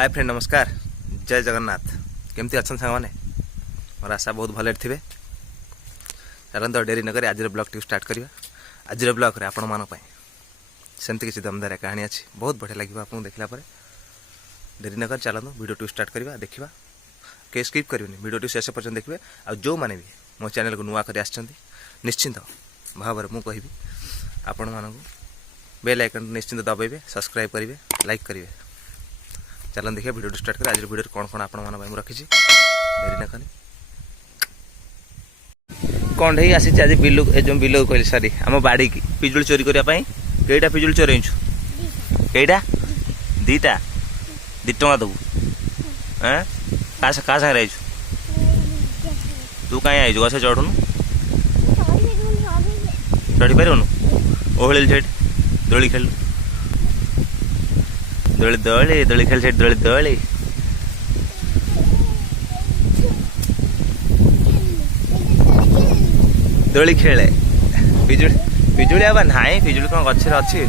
Hi friend नमस्कार जय जगन्नाथ केमती अच्छा सांग मैंने मोर आशा बहुत भले थे चलते डेरी नक आज ब्लॉग टी स्टार्ट करवा आज ब्लॉग रे आपण मान सेमती किसी दमदार कहानी अच्छी बहुत बढ़िया लगे आपको देखला डेरी नक चलते वीडियो टी स्टार्ट करवा देखा के स्किप करेंगे वीडियो टी शेष पर्यटन देखिए आ जो मैंने भी मो चैनल को नुआ कर निश्चिंत भाव में मुझे आपण मानक बेल आइकन निश्चिंत दबाइबे सब्सक्राइब करेंगे लाइक करेंगे चलन देखिए वीडियो स्टार्ट कर आज वीडियो कौन कौन आपण मान रखी डेरी न कनी कंढे आसी आज बिलु जो बिलु कहली सॉरी आम बाड़ी की पिजुली चोरी करने कईटा पिजुली चोरईचु कईटा दीटा 2 टଙ୍କା देबू हाँ क्या सागर आई तू कहीं आई गछ चढ़ुनु चढ़ी पारूनु ओहल से दोली खेल दोली दोली दोली खेल से दोली दोली दोली खेले पिजुली पिजुली आवा नाई पिजुली कौन गछरे अच्छी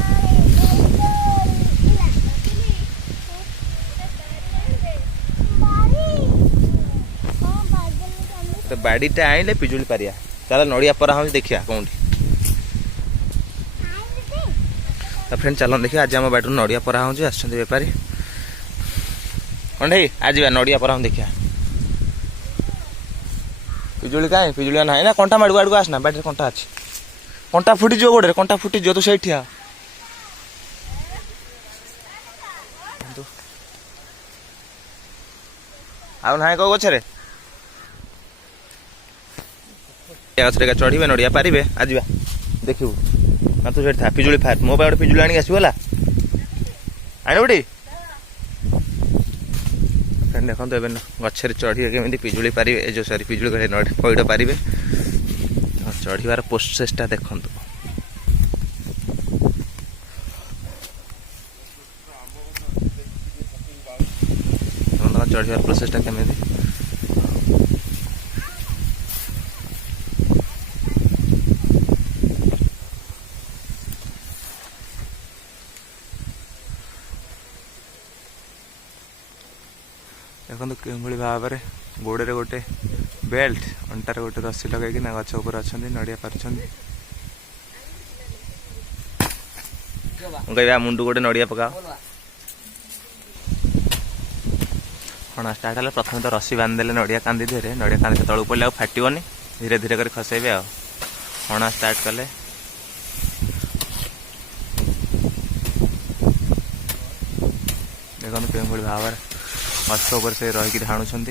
तो बाड़ीटा आइले पिजुली पारिया चल नड़िया परा हम देखिया कौन तो फ्रेंड चलन देखिए आज आम बाटू नड़िया परा हूँ आसुँच बेपारी कंढे आज नड़िया परा हूँ देखिया पिजुली कहीं पिजुली ना ना कंटा माड़ आड़क आसना बाटे कंटा अच्छी कंटा फुटीज गोड़े कंटा फुटीज तो से आउ ना कौ गचरे गचरे चढ़े नड़िया पारे आज देखू ना तू था पिजुली फार मो गोटे पिजुली आनी आसगला आनबी फ्रेंड देखो ए गचर चढ़ी केमी पिजुली पारे जो सरी पिजुली पैड़ पारे चढ़ार प्रोसेसटा देखु चढ़ार प्रोसेसटा केमी देखो कि भाव में गोड़े गोटे बेल्ट अंटार गोटे रस्सी लगे गछ उपर अच्छा नड़िया पार्छन कह मुंडू गोटे नड़िया पकाओ हाँ स्टार्ट है प्रथम तो रस्सी बांधिदेले नड़िया कांदी धीरे नड़िया कांदी तलू पड़े फाटोनी धीरे धीरे कर खसेबे हणा स्टार्ट कले देखो कि भाव में गछ उपर से रही हाणुंट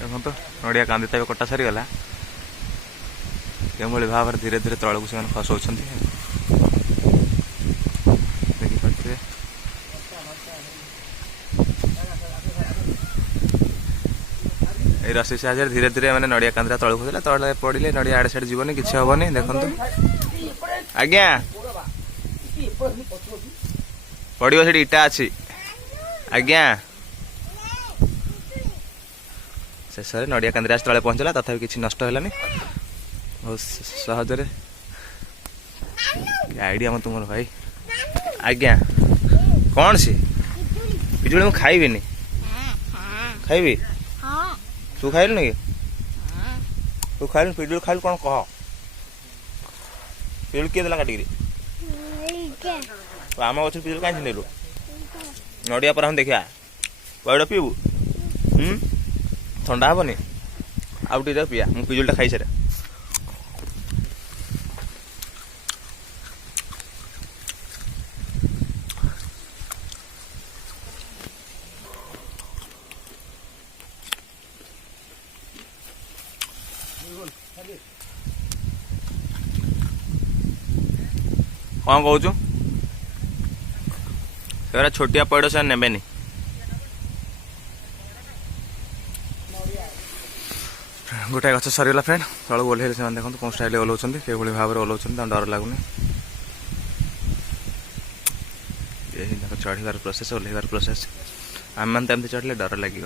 देखो नड़िया कांदी तक कटा सरीगला के भाव में धीरे धीरे तलू से खसौं देखिए रस्सी साहाଯ୍य धीरे धीरे मैंने नड़िया कांदा तलू खोला तले पड़े नड़िया आड़े साइड जीवन किसी हेनी देखो आज्ञा पड़ो से इटा अच्छी आज्ञा शेष नड़िया कांदी तले पहुँचला तथा किसी नष्ट है बहुत सहजरे आइडिया मत तुम भाई आज्ञा कौन सी पिजुली मुझे खाइबी खाइबी तू खाइल नहीं तू खाइल पिजुली खाइल कौन कह पिजुली किए देला काटिक आम गच पिजुली कहीं नेलु नड़िया पर हम देखा पैड़ पीबू ठंडा हेनी आउ टे पिया मुझे पिजुलीटा खाई सारे कौन कहूँ से छोटिया पैड़ से ने गोटाए गच सरीगला फ्रेंड तलू ओल्ल से देखो कौन स्टाइल ओल्लाउं भाव में ओल्लाउं डर लगुनि चढ़ार प्रोसेस ओह्लैबार प्रोसेस आम मैंने तो एमती चढ़ले डर लगे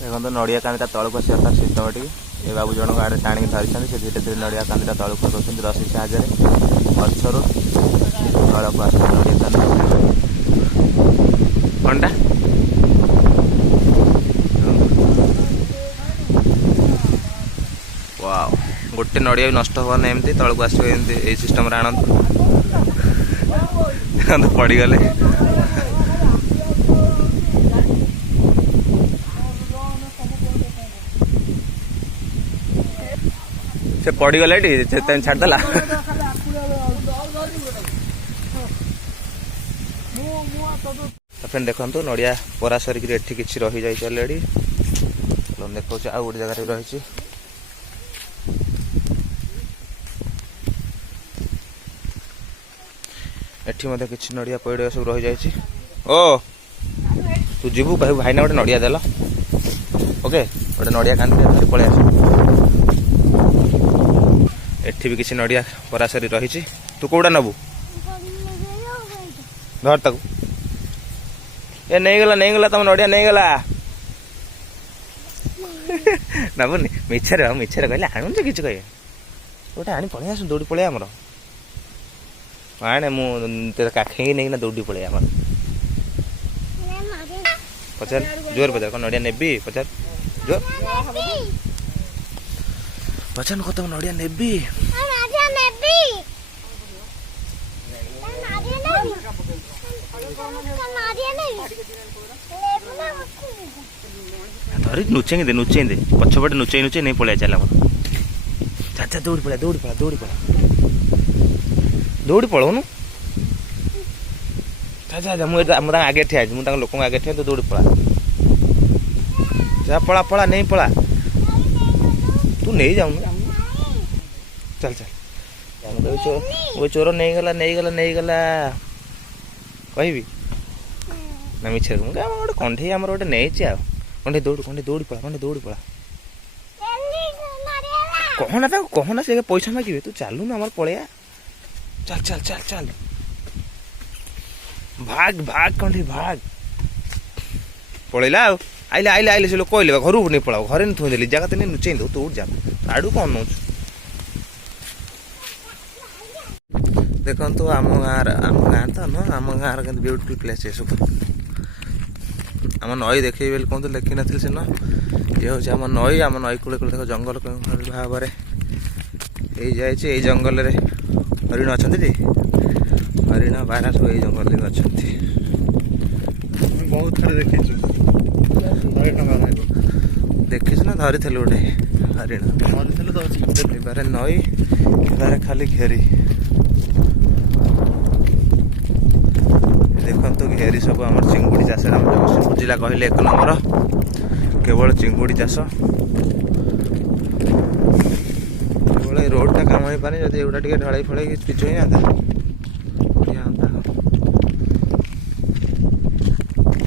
देखो नड़िया कांदा तलक आसा सीतमटी ये बाबू जन आड़े टाणी धरी से धीरे धीरे नड़िया कांदा तलक कर रसी साहय गचर तलक आस नड़िया कांदा कंटा वाओ गोटे नड़िया भी नष्ट हवा ना एमती तलक आस सिस्टम आणत पड़गले से पड़गले छाड़देला तो फ्रेंड देखो नड़िया परा सरिक एठी किसी रही जाए अलरेडी देखो आउ गोटे जगह रही एठी मध्य किसी नड़िया पैड़ सब रही जाए ओ तू जीवु भाई भाईना गोटे नड़िया देल ओके गोटे नड़िया कांदी धरी पलि आस एठी भी किसी नड़िया परासरी रही तू कौटा नबू धर तक ए नहीं गला तुम नड़िया नहीं गला नबुनि मिछरे कहले आणु कि कहे गोटे आनी पलि आस दौड़ी पलि आमर आने मुझे काखे नहीं दौड़ी पलि आम पचार जोर पचार कौन नड़िया नेबी पचार जोर पचार कत नड़िया नेबी धरी नुचे दे पछपटे नुचे नहीं पलि चल चाचा दौड़ी पलाऊनु चाचा मुझे आगे ठिया मुझे लोक आगे ठिया तो दौड़ी पला जा पला नहीं पला तू नहीं जाऊन चल वो चोर नहीं गला कहि ना मिछे गोटे कंठे आम गोटे नहीं कंठे दौड़ी पला कहना से पैसा मागे तू चालू ना पलैया चल भाग कंठी भाग पलैला आइले से लोग कहले घर को नहीं पलाओ घरे थोड़ी देली जगह नहीं नुचे दो तो उठ जा आड़ू कौन नौ देखो आम गाँ तो न आम गाँव के ब्यूटीफुल प्लेस है सब आम नई देखे बोली कहते लिखी नी से न ये हूँ आम नई कूल देख जंगल भाव जाए जंगल में हरिण अच्छा हरिण बारह सब ये जंगल में अच्छा बहुत थोड़े देखी ना धरी गोटे हरिण बारे नई बारे खाली घेरी देखो घेरी सब आम चिंगुड़ी चाष जिला कहले 1 नंबर केवल चिंगुड़ी चाष केवल रोडटा काम हो पारे जब एगुटा टे ढाई फल पिच हो जाता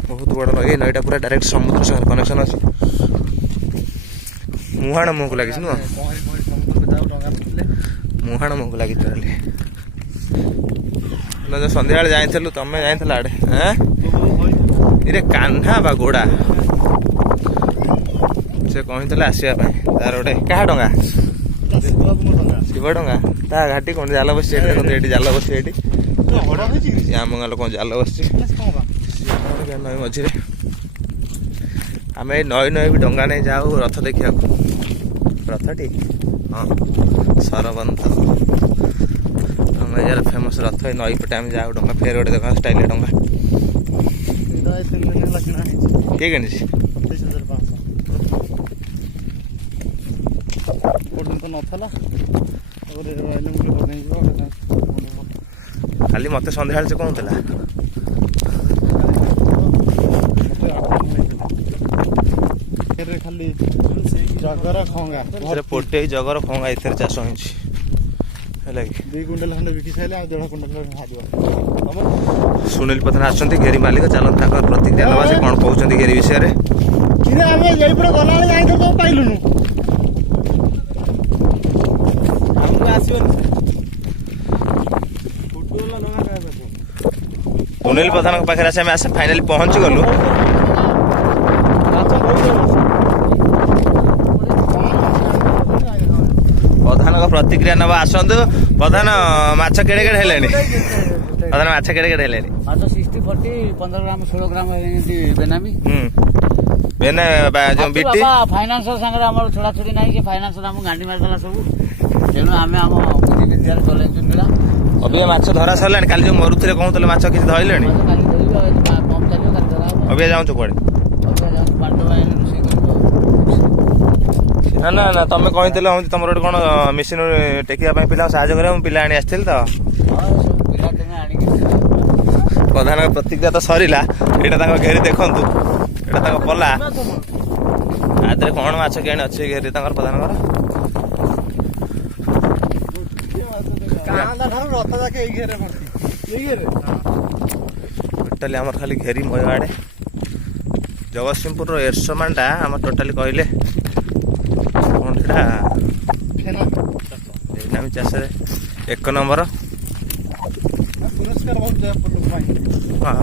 बहुत बड़ नई नईटा पूरा डायरेक्ट समुद्र सह कनेक्शन अच्छे मुहाण मुह को लगी नुह मुहाण मुह को लगी जो सन्ध्या जाइलु तमें जाइल आड़े हाँ कान्हा बा गोड़ा से कही आसवाई तार गोटे क्या डा शिव डा ता घाटी कौन जाल बस जाल बस आम गाँ लोक जाल बस नई मझे आम नई भी डंगा नहीं जाऊ रथ देखा रथटी हाँ सरबंध आम यार फेमस रथ नई पटे आम जाऊ डंगा फेर गोटे देख स्टाइल डंगा किए किणी खाली मत सन्ध्या से कहूला खाली जगर खंगा पोटे जगर खंगा इधर चाष हो ହେଲା କି 2 କୁଇଣ୍ଟାଲ ଖଣ୍ଡେ ବିକି ସାରିଲେ ଆଉ 1.5 କୁଇଣ୍ଟାଲ ବାହାରିବ। ସୁନୀଲ ପ୍ରଧାନ ଆସୁଛନ୍ତି ଘେରି ମାଲିକ, ଚାଲନ୍ତୁ ତାଙ୍କର ପ୍ରତିକ୍ରିୟା ନେବା ସେ କ'ଣ କହୁଛନ୍ତି ଘେରି ବିଷୟରେ। କିରେ ଆମେ ଏଇପଟେ ଗଲାବେଳେ ଯାଇଥିଲୁ କଣ ପାଇଲୁନୁ? ଆମକୁ ଆସିବନି। ସୁନୀଲ ପ୍ରଧାନଙ୍କ ପାଖରେ ଆସି ଆମେ ଫାଇନାଲି ପହଞ୍ଚି ଗଲୁ। ପ୍ରଧାନଙ୍କ ପ୍ରତିକ୍ରିୟା ନେବା ଆସନ୍ତୁ। ପ୍ରଧାନ ମାଛ କେଡ଼େ କେଡ଼େ ହେଲେଣି? ପ୍ରଧାନ ମାଛ କେଡ଼େ କେଡ଼େ ହେଲେଣି? ମାଛ 60 40 15 ଗ୍ରାମ 16 ଗ୍ରାମ ଏମିତି ବେନାମି। ବେନା ଯୋଉ ବିଟି ଫାଇନାନ୍ସର ସାଙ୍ଗରେ ଆମର ଛୋଡ଼ାଛୋଡ଼ି ନାହିଁ, ସେ ଫାଇନାନ୍ସର ଆମକୁ ଗାଣ୍ଡି ମାରିଦେଲା ସବୁ। ତେଣୁ ଆମେ ଆମ ବୁଦ୍ଧି ବିଦ୍ୟାରେ ଚଲେଇଛୁ ନୀଳା। ଅବିକା ମାଛ ଧରା ସରିଲାଣି? କାଲି ଯୋଉ ମରୁଥିଲେ କହୁଥିଲେ ମାଛ କିଛି ଧରିଲେଣି? କାଲି ଧରିବୁ, କମ୍ ଚାଲିବ, କାଲି ଧରା ହବ। ଅବିକା ଯାଉଛୁ କୁଆଡ଼େ? ପାଟ ବାହିଲେ ରୋଷେଇ କରିବୁ। ନା ନା ନା ତମେ କହିଥିଲ ହଉଛି ତମର ଗୋଟେ କ'ଣ ମେସିନ ଟେକିବା ପାଇଁ ପିଲା ସାହାଯ୍ୟ କରିବା, ମୁଁ ପିଲା ଆଣି ଆସିଥିଲି ତ। ହଁ ସବୁ ପିଲା ତେଣୁ ଆଣିକି ପ୍ରଧାନଙ୍କ ପ୍ରତିକ୍ରିୟା ତ ସରିଲା। ଏଇଟା ତାଙ୍କ ଘେରି ଦେଖନ୍ତୁ, ଏଇଟା ତାଙ୍କ ପଲା। ଆ ଦେହରେ କ'ଣ ମାଛ କିଆଣି ଅଛି ଘେରି ତାଙ୍କର ପ୍ରଧାନଙ୍କର? ଟୋଟାଲି ଆମର ଖାଲି ଘେରି ମୟ ଆଡ଼େ ଜଗତସିଂହପୁରର ଏରସମାଟା ଆମର ଟୋଟାଲି କହିଲେ କ'ଣ ସେଟା ବେନାମୀ ଚାଷରେ 1 ନମ୍ବର। ପୁରସ୍କାର ବହୁତ ଦେବା ଲୋକ ପାଇଁ। ହଁ